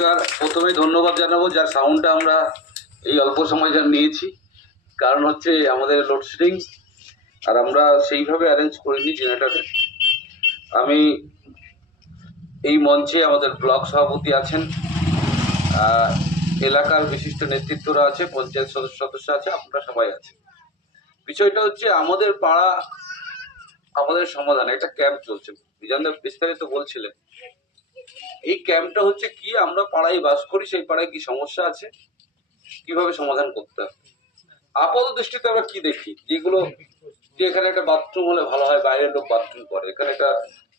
নমস্কার। প্রথমেই ধন্যবাদ জানাবো যার সাউন্ডটা আমরা এই অল্প সময় যা নিয়েছি, কারণ হচ্ছে আমাদের লোডশেডিং, আর আমরা সেইভাবে অ্যারেঞ্জ করিনি জেনারেটারে। আমি এই মঞ্চে আমাদের ব্লক সভাপতি আছেন, এলাকার বিশিষ্ট নেতৃত্বরা আছে, পঞ্চায়েত সদস্য আছে, আপনারা সবাই আছে। বিষয়টা হচ্ছে আমাদের পাড়া আমাদের সমাধান, একটা ক্যাম্প চলছে, বিজানদা বিস্তারিত বলছিলেন। এই ক্যাম্পটা হচ্ছে কি, আমরা পাড়ায় বাস করি, সেই পাড়ায় কি সমস্যা আছে, কিভাবে সমাধান করতে হবে। আপাত দৃষ্টিতে আমরা কি দেখি, যেগুলো যে এখানে একটা বাথরুম হলে ভালো হয়, বাইরের লোক বাথরুম করে, এখানে একটা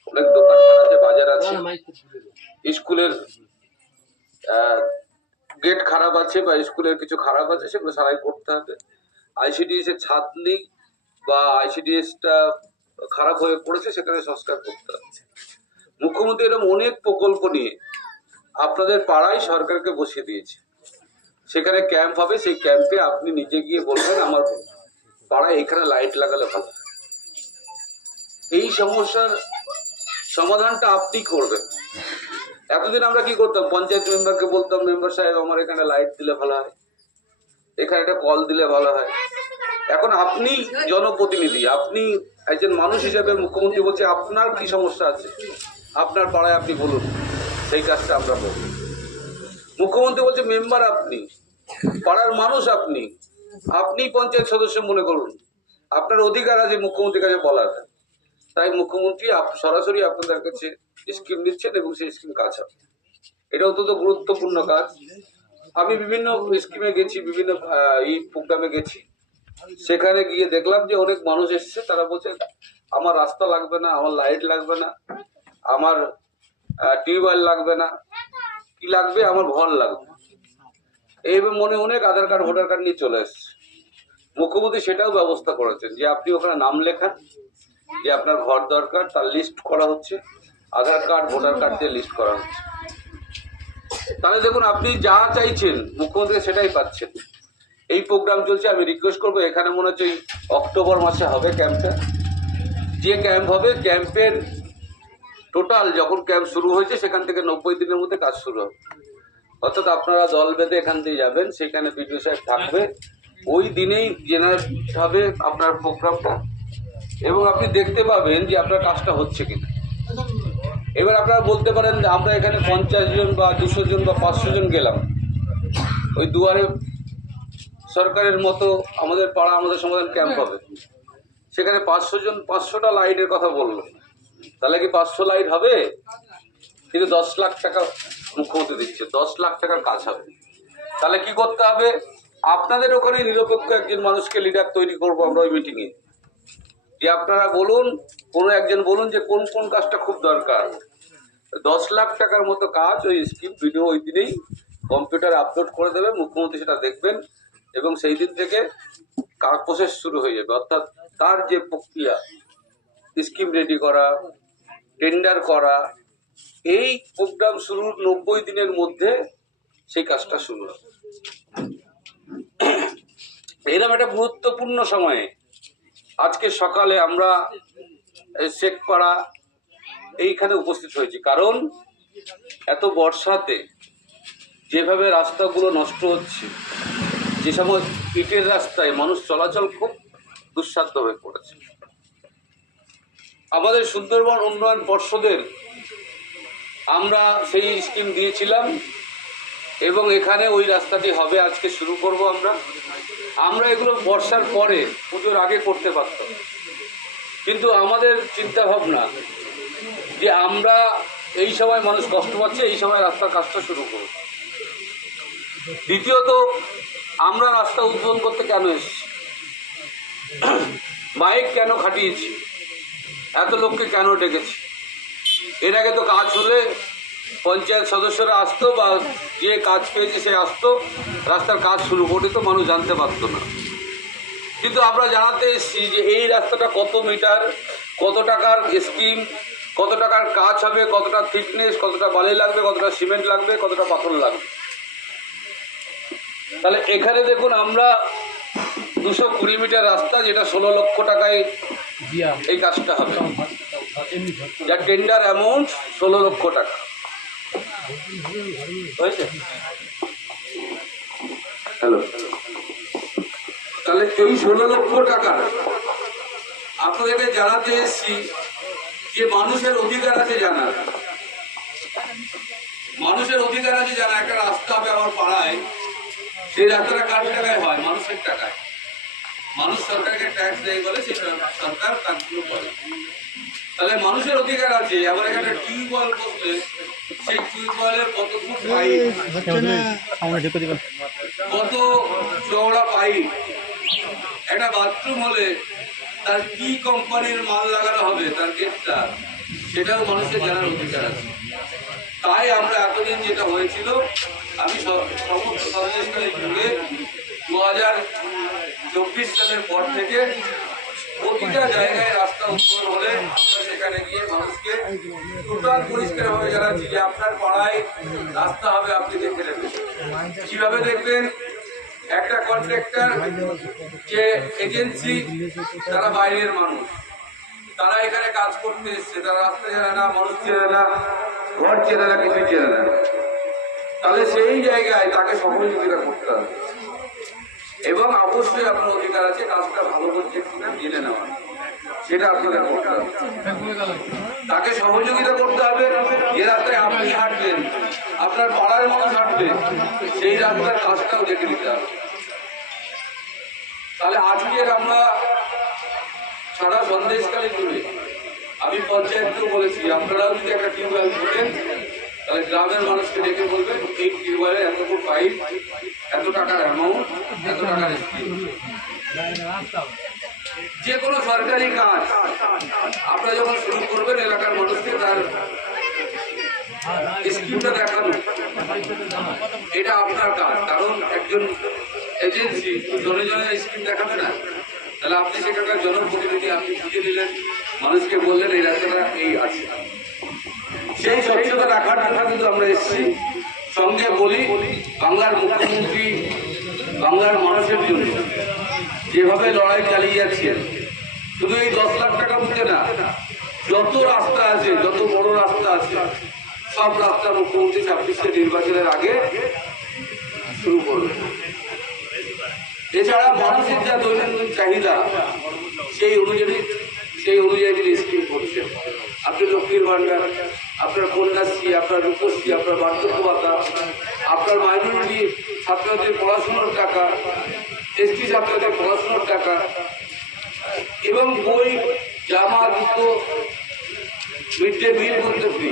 অনেক দোকানপাট আছে, বাজার আছে, স্কুলের গেট খারাপ আছে বা স্কুলের কিছু খারাপ আছে, সেগুলো সারাই করতে হবে। আইসিডিএস এর ছাদ নেই বা আইসিডিএসটা খারাপ হয়ে পড়েছে, সেখানে সংস্কার করতে হবে। মুখ্যমন্ত্রী এরকম অনেক প্রকল্প নিয়ে আপনাদের পাড়ায় সরকারকে বসিয়ে দিয়েছে, সেখানে ক্যাম্প হবে। সেই ক্যাম্পে আপনি নিজে গিয়ে বলবেন আমার পাড়ায় এখানে লাইট লাগালে ভালো। এই সমস্যার সমাধানটা আপনি করবেন। এতদিন আমরা কি করতাম, পঞ্চায়েত মেম্বারকে বলতাম, মেম্বার সাহেব আমার এখানে লাইট দিলে ভালো হয়, এখানে একটা কল দিলে ভালো হয়। এখন আপনি জনপ্রতিনিধি, আপনি একজন মানুষ হিসেবে মুখ্যমন্ত্রী বলছে আপনার কি সমস্যা আছে আপনার পাড়ায় আপনি বলুন, সেই কাজটা আমরা বলব। মুখ্যমন্ত্রী বলছে মেম্বার আপনি, পাড়ার মানুষ আপনি, আপনি পঞ্চায়েত সদস্য মনে করুন, আপনার অধিকার আছে মুখ্যমন্ত্রীর কাছে বলার। তাই মুখ্যমন্ত্রী সরাসরি আপনাদের কাছে স্কিম দিচ্ছেন এবং সেই স্কিম কাজ হবে। এটা অত্যন্ত গুরুত্বপূর্ণ কাজ। আমি বিভিন্ন স্কিমে গেছি, বিভিন্ন এই প্রোগ্রামে গেছি, সেখানে গিয়ে দেখলাম যে অনেক মানুষ এসছে, তারা বলছে আমার রাস্তা লাগবে না, আমার লাইট লাগবে না, আমার টিউবওয়েল লাগবে না, কি লাগবে আমার ঘর লাগবে। এইভাবে মনে অনেক আধার কার্ড ভোটার কার্ড নিয়ে চলে এসছে। মুখ্যমন্ত্রী সেটাও ব্যবস্থা করেছেন যে আপনি ওখানে নাম লেখান যে আপনার ঘর দরকার, তার লিস্ট করা হচ্ছে, আধার কার্ড ভোটার কার্ড দিয়ে লিস্ট করা হচ্ছে। তাহলে দেখুন আপনি যা চাইছেন মুখ্যমন্ত্রী সেটাই পাচ্ছেন। এই প্রোগ্রাম চলছে, আমি রিকোয়েস্ট করবো, এখানে মনে হচ্ছে অক্টোবর মাসে হবে ক্যাম্পটা। যে ক্যাম্প হবে, ক্যাম্পের টোটাল যখন ক্যাম্প শুরু হয়েছে সেখান থেকে 90 দিনের মধ্যে কাজ শুরু হবে। অর্থাৎ আপনারা দল বেঁধে এখান দিয়ে যাবেন, সেখানে বিডিও সাহেব থাকবে, ওই দিনেই জেনারেট হবে আপনার প্রোগ্রামটা, এবং আপনি দেখতে পাবেন যে আপনার কাজটা হচ্ছে কিনা। এবার আপনারা বলতে পারেন যে আমরা এখানে 50 জন বা 200 জন বা 500 জন গেলাম, ওই দুয়ারে সরকারের মতো আমাদের পাড়া আমাদের সমাধান ক্যাম্প হবে, সেখানে 500 জন 500টা লাইটের কথা বললো, তাহলে কি 500 লাইট হবে? কিন্তু 10 লাখ টাকা মুখ্যমন্ত্রী দিচ্ছে, 10 লাখ টাকার কাজ হবে। তাহলে কি করতে হবে, আপনাদের ওখানে নিরপেক্ষ একজন মানুষকে লিডার তৈরি করবো আমরা ওই মিটিংয়ে, যে আপনারা বলুন, কোনো একজন বলুন যে কোন কোন কাজটা খুব দরকার। 10 লাখ টাকার মতো কাজ ওই স্কিম ভিডিও ওই দিনেই কম্পিউটারে আপলোড করে দেবে, মুখ্যমন্ত্রী সেটা দেখবেন এবং সেই দিন থেকে প্রসেস শুরু হয়ে যাবে। অর্থাৎ তার যে প্রক্রিয়া, স্কিম রেডি করা, টেন্ডার করা, এই প্রোগ্রাম শুরুর 90 দিনের মধ্যে সেই কাজটা শুরু হবে। এরকম একটা গুরুত্বপূর্ণ সময়ে আজকে সকালে আমরা শেখপাড়া এইখানে উপস্থিত হয়েছি, কারণ এত বর্ষাতে যেভাবে রাস্তাগুলো নষ্ট হচ্ছে, যে সময় ইটের রাস্তায় মানুষ চলাচল খুব দুঃসাধ্য হয়ে পড়েছে। আমাদের সুন্দরবন উন্নয়ন পর্ষদের আমরা সেই স্কিম দিয়েছিলাম এবং এখানে ওই রাস্তাটি হবে, আজকে শুরু করব আমরা এগুলো বর্ষার পরে পুজোর আগে করতে পারতাম, কিন্তু আমাদের চিন্তা ভাবনা যে আমরা এই সময় মানুষ কষ্ট পাচ্ছে, এই সময় রাস্তার কাজটা শুরু করব। দ্বিতীয়ত, আমরা রাস্তা উদ্বোধন করতে কেন এসেছি, বাইক কেন খাটিয়েছি, এত লোককে কেন ডেকেছি। এর আগে তো কাজ হলে পঞ্চায়েত সদস্যরা আসতো বা যে কাজ পেয়েছে সে আসতো, রাস্তার কাজ শুরু করে তো মানুষ জানতে পারতো না। কিন্তু আমরা জানাতে এসেছি যে এই রাস্তাটা কত মিটার, কত টাকার স্কিম, কত টাকার কাজ হবে, কতটা থিকনেস, কতটা বালি লাগবে, কতটা সিমেন্ট লাগবে, কতটা পাথর লাগবে। তাহলে এখানে দেখুন আমরা 220 মিটার রাস্তা, যেটা 16 লক্ষ টাকায় এই কাজটা হবে, যার টেন্ডার অ্যামাউন্ট 16 লক্ষ টাকা। হ্যালো, তাহলে এই 16 লক্ষ টাকা আপনাদেরকে জানাতে এসেছি যে মানুষের অধিকার আছে জানা, মানুষের অধিকার আছে জানা। একটা রাস্তা হবে আমার পাড়ায়, সেই রাস্তাটা কার টাকায় হয়? মানুষের টাকায়। মানুষ সরকারকে ট্যাক্স দেয় বলে সেই সরকার কাজগুলো করে। তাহলে মানুষের অধিকার আছে। আবার একটা টিউবওয়েল বসলে সেই টিউবওয়েলের কত ফুট পাইপ, কত চওড়া পাইপ, একটা বাথরুম হলে তার কি কোম্পানির মাল লাগানো হবে, তার গেটটা, সেটাও মানুষের জানার অধিকার আছে। তাই আমরা এতদিন যেটা হয়েছিল, আমি সমস্ত সর্বদেশকারী যুগে 2024 সালের পর থেকে প্রতিটা জায়গায় রাস্তা উত্তর হলে সেখানে গিয়ে মানুষকে টোটাল পরিষ্কারভাবে জানাচ্ছি যে আপনার পাড়ায় রাস্তা হবে, আপনি দেখে নেবেন। কিভাবে দেখবেন? একটা কন্ট্রাক্টর, যে এজেন্সি, তারা বাইরের মানুষ, তারা এখানে কাজ করতে এসছে, তারা রাস্তা চেনে না, মানুষ চেনে না, ঘর চেনে না, কিছু চেনে না। তাহলে সেই জায়গায় তাকে সহযোগিতা করতে হবে এবং অবশ্যই আপনার অধিকার আছে কাজটা ভালো করছে কিনা জেনে নেওয়া, সেটা আপনাদের করতে হবে। তাকে সহযোগিতা করতে হবে। যে রাস্তায় আপনি হাঁটবেন, আপনার পাড়ার মানুষ হাঁটবে, সেই রাস্তার কাজটাও দেখে নিতে হবে। তাহলে আজকের আমরা সারা সন্দেশকালী জুড়ে, আমি পঞ্চায়েতকেও বলেছি, আপনারাও যদি একটা টিউবওয়েল খোলেন তাহলে গ্রামের মানুষকে ডেকে বলবেন এই টিউবওয়েলের এত ফুট পাইপ, এত টাকার অ্যামাউন্ট, এত টাকার স্কিম। যে কোনো সরকারি কাজ আপনারা যখন শুরু করবেন, এলাকার মানুষকে তার স্কিমটা দেখানো, এটা আপনার কাজ। কারণ একজন এজেন্সি জনে জনে স্কিম দেখাবে না। তাহলে আপনি সেখানকার জনপ্রতিনিধি, আপনি বুঝে নিলেন, মানুষকে বললেন এই রাস্তাটা এই আছে। সেই স্বচ্ছতা রাখার জন্য কিন্তু আমরা এসেছি। সঙ্গে বলি, বাংলার মুখ্যমন্ত্রী বাংলার মানুষের জন্য যেভাবে লড়াই চালিয়ে যাচ্ছেন, শুধু এই 10 লাখ টাকা বুঝে না, যত রাস্তা আছে, যত বড় রাস্তা আছে, সব রাস্তা মুখ্যমন্ত্রী 26 নির্বাচনের আগে শুরু করবে। এছাড়া মানুষের যা দৈনন্দিন চাহিদা, সেই অনুযায়ী তিনি স্কিম করছেন। আপনি লক্ষ্মীর ভান্ডার, আপনার কন্যাশ্রী, আপনার রূপশ্রী, আপনার বার্ধক্য ভাতা, আপনার মাইনরিটি ছাত্রদের পড়াশোনার টাকা, এসটি ছাত্রদের পড়াশোনার টাকা, এবং বই, জামা, জুতো, মিড ডে মিল করতে ফ্রি।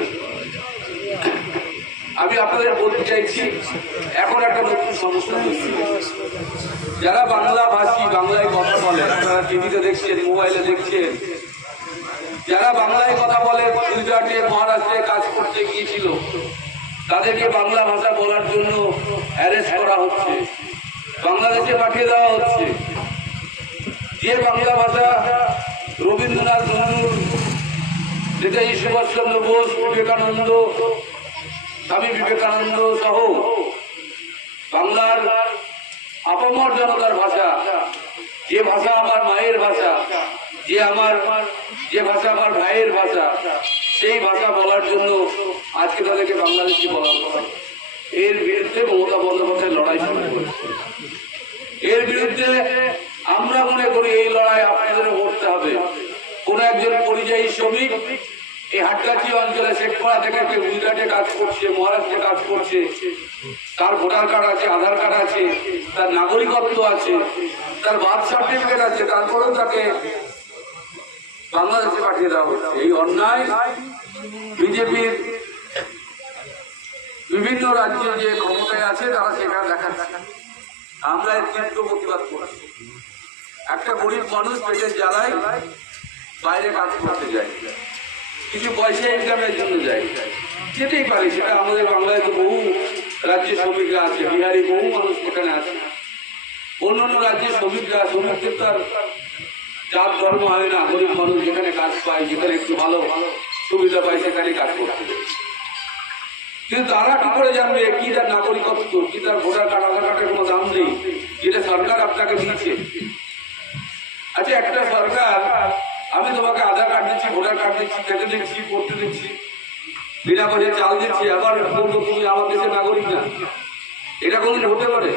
আমি আপনাদের বলতে চাইছি, এখন একটা নতুন সমস্যা তৈরি হয়েছে। যারা বাংলা ভাষী, বাংলায় কথা বলে, আপনারা টিভিতে দেখছেন, মোবাইলে দেখছেন, যারা বাংলায় কথা বলে, গুজরাটে, মহারাষ্ট্রে কাজ করতে গিয়েছিল, তাদেরকে বাংলা ভাষা বলার জন্য অ্যারেস্ট করা হচ্ছে, বাংলাদেশে পাঠিয়ে দেওয়া হচ্ছে। যে বাংলা ভাষা রবীন্দ্রনাথ, নজরুল, নেতাজি সুভাষচন্দ্র বোস, বিবেকানন্দ, স্বামী বিবেকানন্দ সহ বাংলার আপামর জনতার ভাষা, যে ভাষা আমার মায়ের ভাষা, যে ভাষা আমার ভাইয়ের ভাষা, সেই ভাষা বলার জন্য আজকে তাদেরকে বাংলাদেশি বলা হচ্ছে। এর বিরুদ্ধে মমতা বন্দ্যোপাধ্যায় লড়াই শুরু করেছে। এর বিরুদ্ধে আমরা মনে করি এই লড়াই আপনাদেরও করতে হবে। কোন একজন পরিযায়ী শ্রমিক এই হাটগাছি অঞ্চলে শেখপাড়া থেকে কেউ গুজরাটে কাজ করছে, মহারাষ্ট্রে কাজ করছে, তার ভোটার কার্ড আছে, আধার কার্ড আছে, তার নাগরিকত্ব আছে, তার বার্থ সার্টিফিকেট আছে, তারপরেও তাকে বাংলাদেশে পাঠিয়ে দেওয়া হচ্ছে। এই অন্যায় বিজেপির বিভিন্ন রাজ্যে যে ক্ষমতায় আছে তারা সেখানে দেখাচ্ছে। আমরা এর তীব্র প্রতিবাদ করছি। একটা গরিব মানুষ পেটের জ্বালায় বাইরে কাজ করতে যায়, কিছু পয়সা ইনকামের জন্য যায়, যেতেই পারে। সেটা আমাদের বাংলায় তো বহু রাজ্যে শ্রমিকরা আছে, বিহারি বহু মানুষ সেখানে আছে। অন্যান্য রাজ্যের শ্রমিকদের তো আর জাত ধর্ম হয় না। গরিব মানুষ যেখানে কাজ পায়, যেখানে একটু ভালো সুবিধা পায়, সেখানে কাজ করতে যায়। কিন্তু তারা কি করে জানবে কি তার নাগরিকত্ব, কি তার ভোটার কার্ড, আধার কার্ডের কোনো দাম নেই, যেটা সরকার আপনাকে দিয়েছে। আচ্ছা, একটা সরকার, আমি তোমাকে আধার কার্ড দিচ্ছি, ভোটার কার্ড দিচ্ছি, খেতে দিচ্ছি, পড়তে দিচ্ছি, বিনা পয়সায় চাল দিচ্ছি, আবার বলবো তুমি আমার দেশের নাগরিক না। এটা কোনদিন হতে পারে?